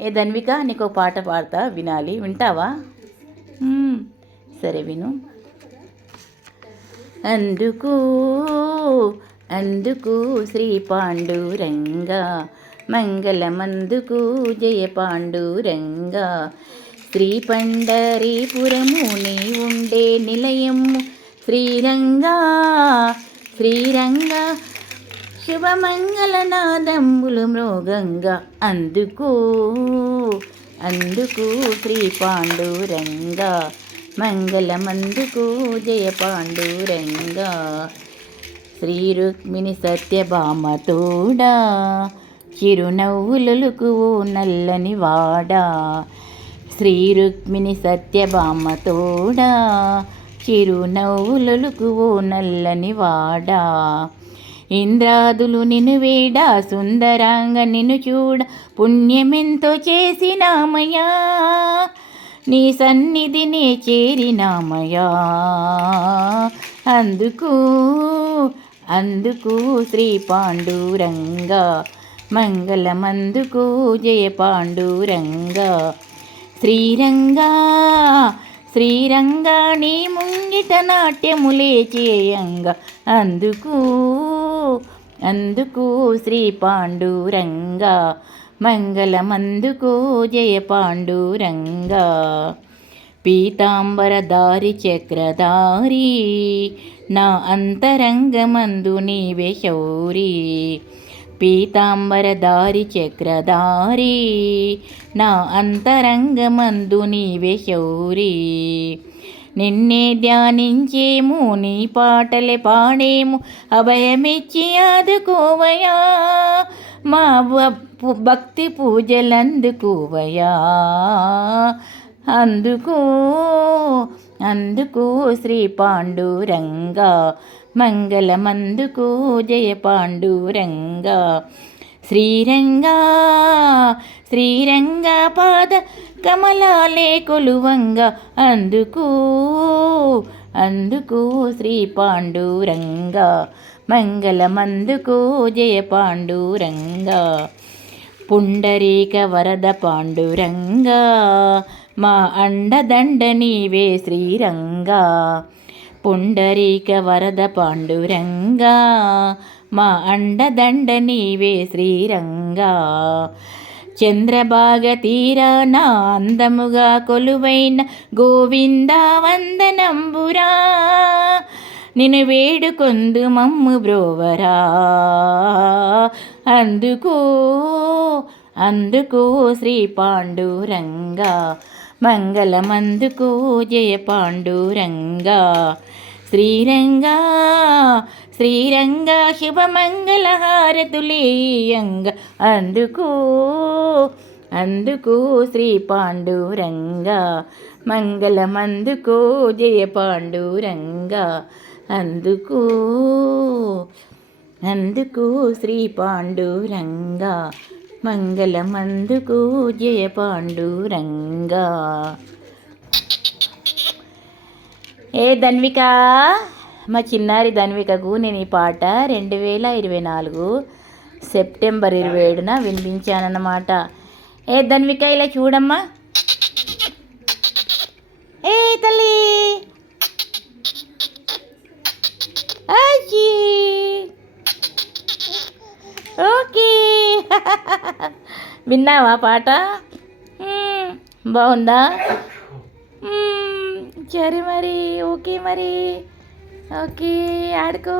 ఏ ధన్విక, నీకు పాట పాడతా, వినాలి, వింటావా? సరే విను. అందుకు అందుకు శ్రీ పాండురంగా, మంగళమందుకు జయ పాండురంగా. శ్రీ పండరీపురము నీ ఉండే నిలయము శ్రీరంగా, శ్రీరంగా. శుభమంగళనాదములు మృగంగా. అందుకు అందుకు శ్రీ పాండురంగా, మంగళమందుకు జయ పాండురంగా. శ్రీ రుక్మిణి సత్యభామ తోడా, చిరునవ్వులకు నల్లని వాడా. శ్రీ రుక్మిణి సత్యభామ తోడా, చిరునవ్వులకు నల్లని వాడా. ఇంద్రాదులు నిన్ను వేడా, సుందరంగా నిన్ను చూడ పుణ్యమెంతో చేసినామయ్యా. నీ సన్నిధిని చేరినామయ్యా. అందుకు అందుకు శ్రీ పాండురంగా, మంగళమందుకు జయ పాండురంగా. శ్రీరంగా శ్రీరంగా, నీ ముంగిట నాట్యములే చేయంగా. అందుకు అందుకు శ్రీ పాండురంగా, మంగళమందుకు జయ పాండురంగా. పీతాంబరధారి చక్రధారి, నా అంతరంగమందు నీవే శౌరి. పీతాంబరధారి చక్రధారి, నా అంతరంగమందు నీవే శౌరి. నిన్నే ధ్యానించేము, నీ పాటలే పాడేము, అభయమిచ్చి ఆదుకోవయా. మా భక్తి పూజలందుకోవయా. అందుకు అందుకు శ్రీ పాండురంగా, మంగళమందుకు జయ పాండురంగా. శ్రీరంగా శ్రీరంగా, పాద కమలాలే కొలువంగా. అందుకు అందుకు శ్రీ పాండురంగా, మంగళమందుకు జయ పాండురంగా. పుండరీక వరద పాండురంగా, మా అండదండ నీవే శ్రీరంగా. పుండరీక వరద పాండురంగా, మా అండదండ నీవే శ్రీరంగా. చంద్రభాగ తీరాన అందముగా కొలువైన గోవింద వందనంబురా. నిన్ను వేడుకొందు మమ్ము బ్రోవరా. అందుకు అందుకు శ్రీ పాండురంగా, మంగళమందుకు జయ పాండురంగా. శ్రీరంగా శ్రీరంగా, శుభమంగళహారతులేయంగా. అందుకు అందుకు శ్రీ పాండురంగా, మంగళమందుకు జయ పాండురంగా. అందుకు అందుకు శ్రీ పాండురంగా, మంగళమందుకు జయ పాండురంగా. ఏ ధన్విక, మా చిన్నారి ధన్వికకు నేను ఈ పాట 2024 సెప్టెంబర్ 27న వినిపించానన్నమాట. ఏ ధన్విక, ఇలా చూడమ్మా. ఏ తల్లి, ఓకే. విన్నావా పాట? బాగుందా? సరే మరి, ఓకే మరి, ఓకే, ఆడుకో.